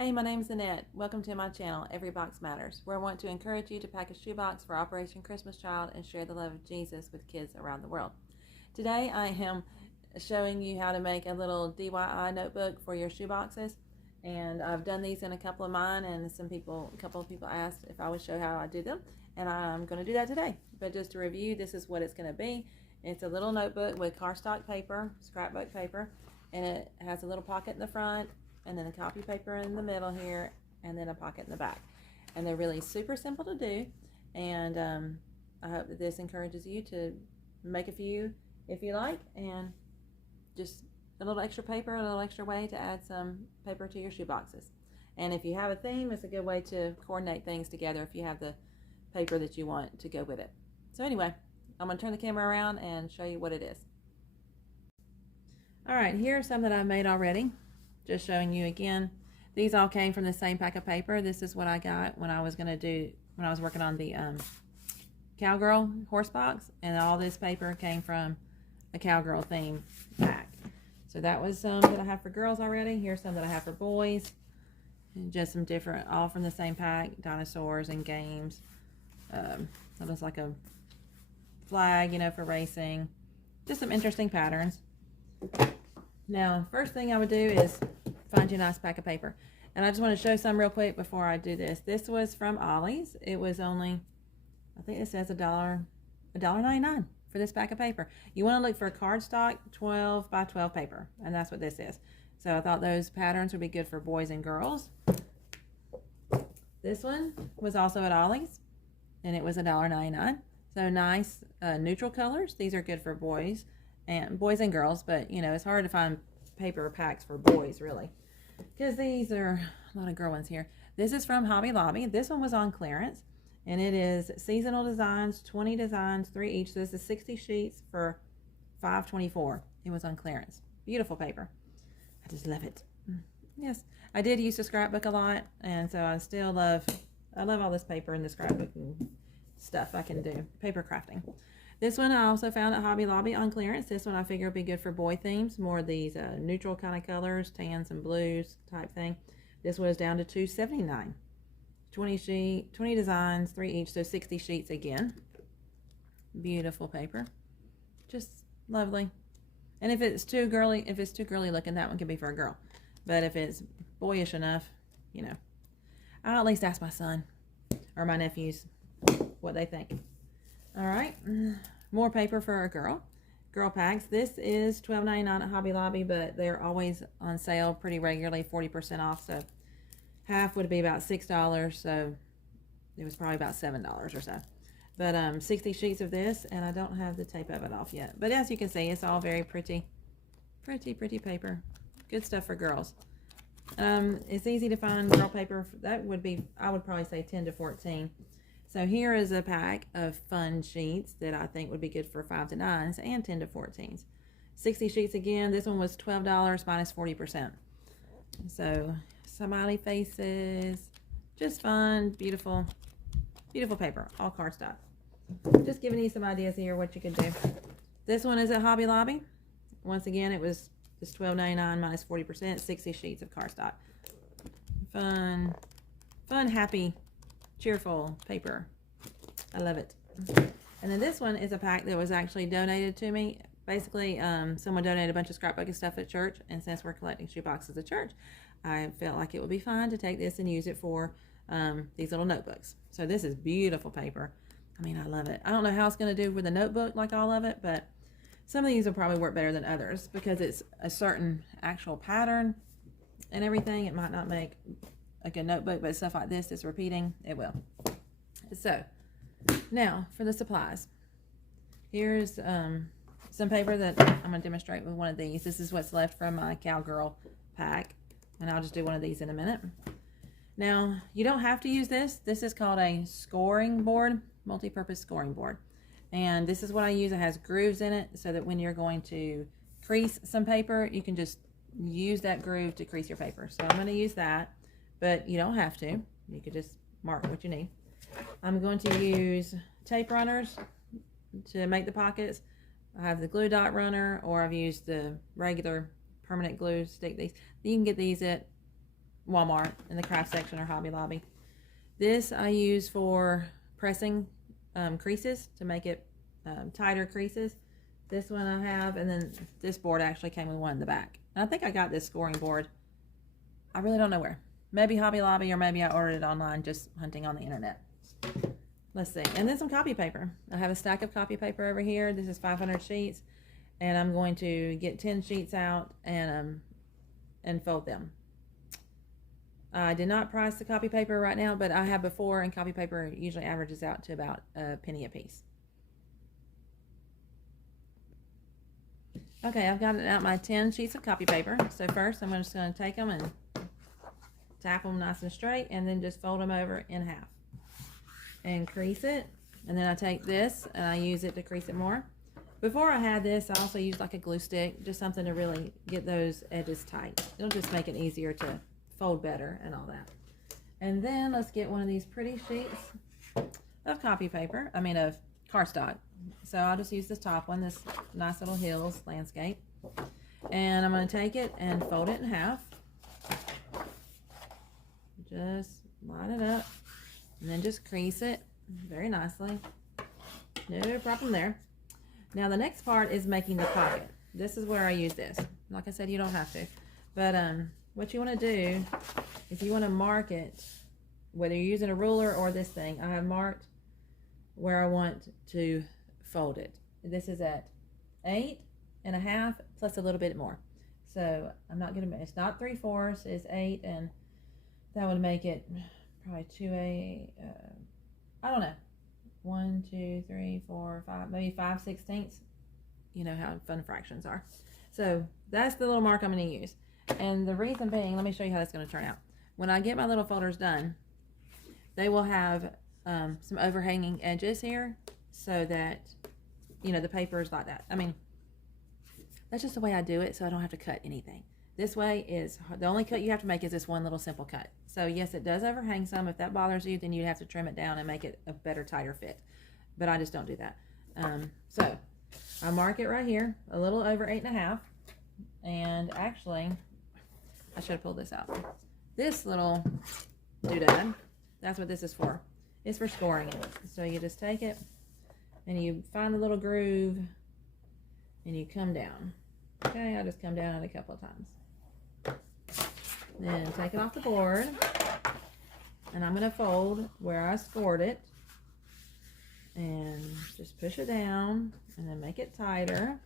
Hey, my name is Annette. Welcome to my channel, Every Box Matters, where I want to encourage you to pack a shoebox for Operation Christmas Child and share the love of Jesus with kids around the world. Today I am showing you how to make a little DIY notebook for your shoeboxes, and I've done these in a couple of mine, and a couple of people asked if I would show how I do them, and I'm going to do that today. But just to review, this is what it's going to be. It's a little notebook with cardstock paper, scrapbook paper, and it has a little pocket in the front, and then a copy paper in the middle here, and then a pocket in the back. And they're really super simple to do, and I hope that this encourages you to make a few if you like, and just a little extra paper, a little extra way to add some paper to your shoe boxes. And if you have a theme, it's a good way to coordinate things together if you have the paper that you want to go with it. So anyway, I'm going to turn the camera around and show you what it is. Alright, here are some that I've made already. Just showing you again. These all came from the same pack of paper. This is what I got when I was working on the cowgirl horse box, and all this paper came from a cowgirl theme pack. So that was some that I have for girls already. Here's some that I have for boys. And just some different, all from the same pack, dinosaurs and games. That looks like a flag, you know, for racing. Just some interesting patterns. Now, first thing I would do is find you a nice pack of paper. And I just want to show some real quick before I do this. This was from Ollie's. It was only, I think it says $1.99 for this pack of paper. You want to look for cardstock 12 by 12 paper, and that's what this is. So I thought those patterns would be good for boys and girls. This one was also at Ollie's, and it was $1.99. So nice neutral colors. These are good for boys and girls, but you know, it's hard to find paper packs for boys really, because these are a lot of girl ones here. This is from Hobby Lobby. This one was on clearance, and it is seasonal designs, 20 designs, 3 each. So this is 60 sheets for $5.24. It was on clearance. Beautiful paper. I just love it. Yes, I did use the scrapbook a lot, and so I love all this paper and the scrapbook and stuff I can do, paper crafting. This one I also found at Hobby Lobby on clearance. This one I figure would be good for boy themes, more of these neutral kind of colors, tans and blues type thing. This was down to $2.79. 20 designs, 3 each, so 60 sheets again. Beautiful paper, just lovely. And if it's too girly looking, that one can be for a girl. But if it's boyish enough, you know, I'll at least ask my son or my nephews what they think. All right, more paper for a girl packs. This is $12.99 at Hobby Lobby, but they're always on sale pretty regularly, 40% off. So half would be about $6, so it was probably about $7 or so. But 60 sheets of this, and I don't have the tape of it off yet. But as you can see, it's all very pretty paper. Good stuff for girls. It's easy to find girl paper. That would be, I would probably say 10 to 14. So here is a pack of fun sheets that I think would be good for 5 to 9s and 10 to 14s. 60 sheets again. This one was $12 minus 40%. So smiley faces, just fun, beautiful paper, all cardstock. Just giving you some ideas here what you could do. This one is at Hobby Lobby. Once again, it was just $12.99 minus 40%, 60 sheets of cardstock. Fun, happy, cheerful paper. I love it. And then this one is a pack that was actually donated to me. Basically, someone donated a bunch of scrapbook and stuff at church, and since we're collecting shoe boxes at church, I felt like it would be fun to take this and use it for these little notebooks. So this is beautiful paper. I mean, I love it. I don't know how it's going to do with a notebook like all of it, but some of these will probably work better than others because it's a certain actual pattern and everything. It might not make like a notebook, but stuff like this that's repeating, it will. So now for the supplies. Here's some paper that I'm going to demonstrate with one of these. This is what's left from my cowgirl pack, and I'll just do one of these in a minute. Now, you don't have to use this. This is called a scoring board, multi-purpose scoring board. And this is what I use. It has grooves in it so that when you're going to crease some paper, you can just use that groove to crease your paper. So I'm going to use that, but you don't have to. You could just mark what you need. I'm going to use tape runners to make the pockets. I have the glue dot runner, or I've used the regular permanent glue stick. These you can get these at Walmart in the craft section or Hobby Lobby. This I use for pressing creases to make it tighter creases. This one I have, and then this board actually came with one in the back. And I think I got this scoring board. I really don't know where. Maybe Hobby Lobby, or maybe I ordered it online just hunting on the internet. Let's see. And then some copy paper. I have a stack of copy paper over here. This is 500 sheets. And I'm going to get 10 sheets out and fold them. I did not price the copy paper right now, but I have before, and copy paper usually averages out to about a penny a piece. Okay, I've got out my 10 sheets of copy paper. So first I'm just going to take them and tap them nice and straight, and then just fold them over in half and crease it. And then I take this and I use it to crease it more. Before I had this, I also used like a glue stick, just something to really get those edges tight. It'll just make it easier to fold better and all that. And then let's get one of these pretty sheets of copy paper, of cardstock. So I'll just use this top one, this nice little hills landscape. And I'm going to take it and fold it in half. Just line it up and then just crease it very nicely. No problem there. Now the next part is making the pocket. This is where I use this. Like I said, you don't have to. But what you want to do is you want to mark it, whether you're using a ruler or this thing. I have marked where I want to fold it. This is at 8.5 plus a little bit more. So I'm not going to, it's not 3/4, it's 8, and that would make it probably 2/8, I don't know, 1, 2, 3, 4, 5, maybe 5/16. You know how fun fractions are. So that's the little mark I'm going to use. And the reason being, let me show you how that's going to turn out. When I get my little folders done, they will have some overhanging edges here, so that, the paper is like that. That's just the way I do it, so I don't have to cut anything. This way is, the only cut you have to make is this one little simple cut. So yes, it does overhang some. If that bothers you, then you'd have to trim it down and make it a better, tighter fit. But I just don't do that. So I mark it right here, a little over 8.5. And actually, I should have pulled this out. This little doodad, that's what this is for. It's for scoring it. So you just take it and you find the little groove and you come down. Okay, I just come down it a couple of times. Then take it off the board, and I'm going to fold where I scored it and just push it down and then make it tighter.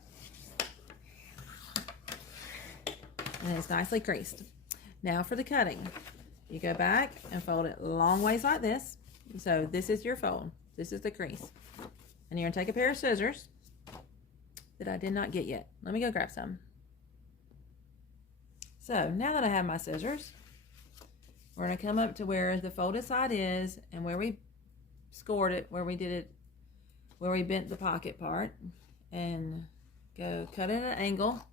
And it's nicely creased. Now for the cutting. You go back and fold it long ways like this. So this is your fold. This is the crease. And you're going to take a pair of scissors that I did not get yet. Let me go grab some. So now that I have my scissors, we're going to come up to where the folded side is and where we scored it, where we did it, where we bent the pocket part, and go cut it at an angle,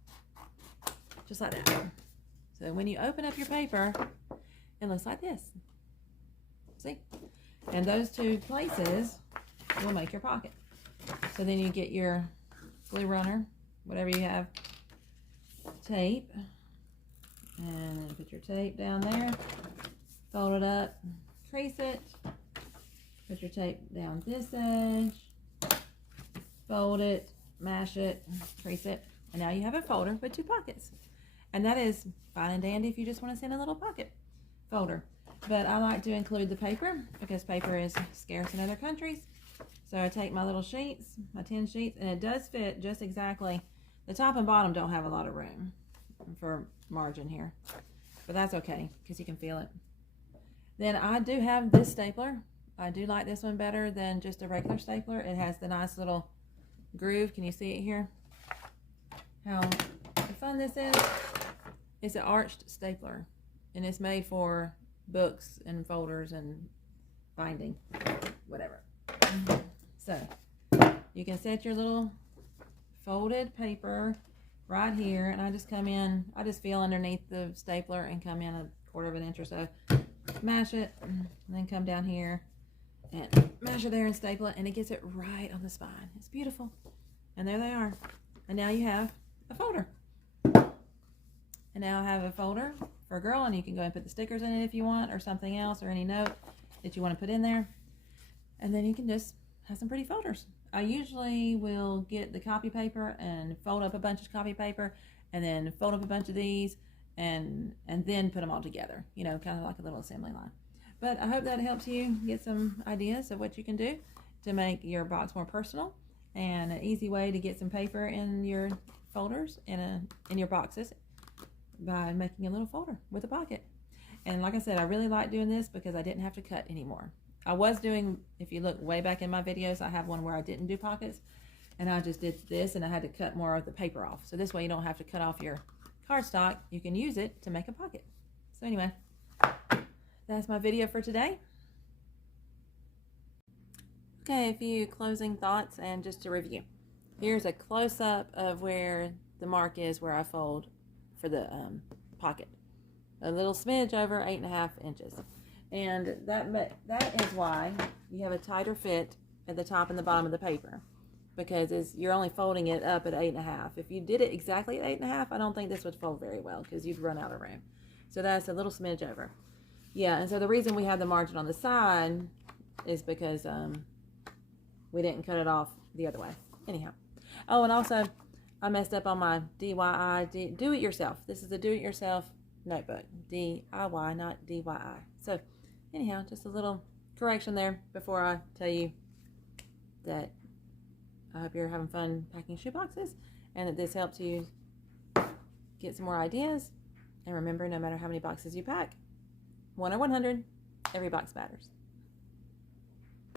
just like that. So when you open up your paper, it looks like this. See? And those two places will make your pocket. So then you get your glue runner, whatever you have, tape, and put your tape down there, fold it up, crease it, put your tape down this edge, fold it, mash it, crease it, and now you have a folder with two pockets. And that is fine and dandy if you just want to send a little pocket folder. But I like to include the paper because paper is scarce in other countries. So I take my little sheets, my 10 sheets, and it does fit just exactly. The top and bottom don't have a lot of room for margin here, but that's okay because you can feel it. Then I do have this stapler. I do like this one better than just a regular stapler. It has the nice little groove. Can you see it here? How fun this is. It's an arched stapler, and it's made for books and folders and binding, whatever. So you can set your little folded paper right here, and I just come in, I just feel underneath the stapler and come in 1/4 of an inch or so, mash it, and then come down here and mash it there and staple it, and it gets it right on the spine. It's beautiful. And there they are. And now you have a folder. And now I have a folder for a girl, and you can go and put the stickers in it if you want, or something else, or any note that you want to put in there. And then you can just have some pretty folders. I usually will get the copy paper and fold up a bunch of copy paper, and then fold up a bunch of these, and then put them all together, you know, kind of like a little assembly line. But I hope that helps you get some ideas of what you can do to make your box more personal, and an easy way to get some paper in your folders in your boxes by making a little folder with a pocket. And like I said, I really like doing this because I didn't have to cut anymore. I was doing, if you look way back in my videos, I have one where I didn't do pockets, and I just did this, and I had to cut more of the paper off. So this way you don't have to cut off your cardstock. You can use it to make a pocket. So anyway, that's my video for today. Okay, a few closing thoughts and just to review. Here's a close-up of where the mark is where I fold for the pocket. A little smidge over 8.5 inches. And that is why you have a tighter fit at the top and the bottom of the paper, because you're only folding it up at 8.5. If you did it exactly at 8.5, I don't think this would fold very well because you'd run out of room. So that's a little smidge over. Yeah, and so the reason we have the margin on the side is because we didn't cut it off the other way. Anyhow. Oh, and also I messed up on my DIY, do it yourself. This is a do it yourself notebook. DIY, not DYI. So anyhow, just a little correction there before I tell you that I hope you're having fun packing shoe boxes, and that this helps you get some more ideas. And remember, no matter how many boxes you pack, 1 or 100, every box matters.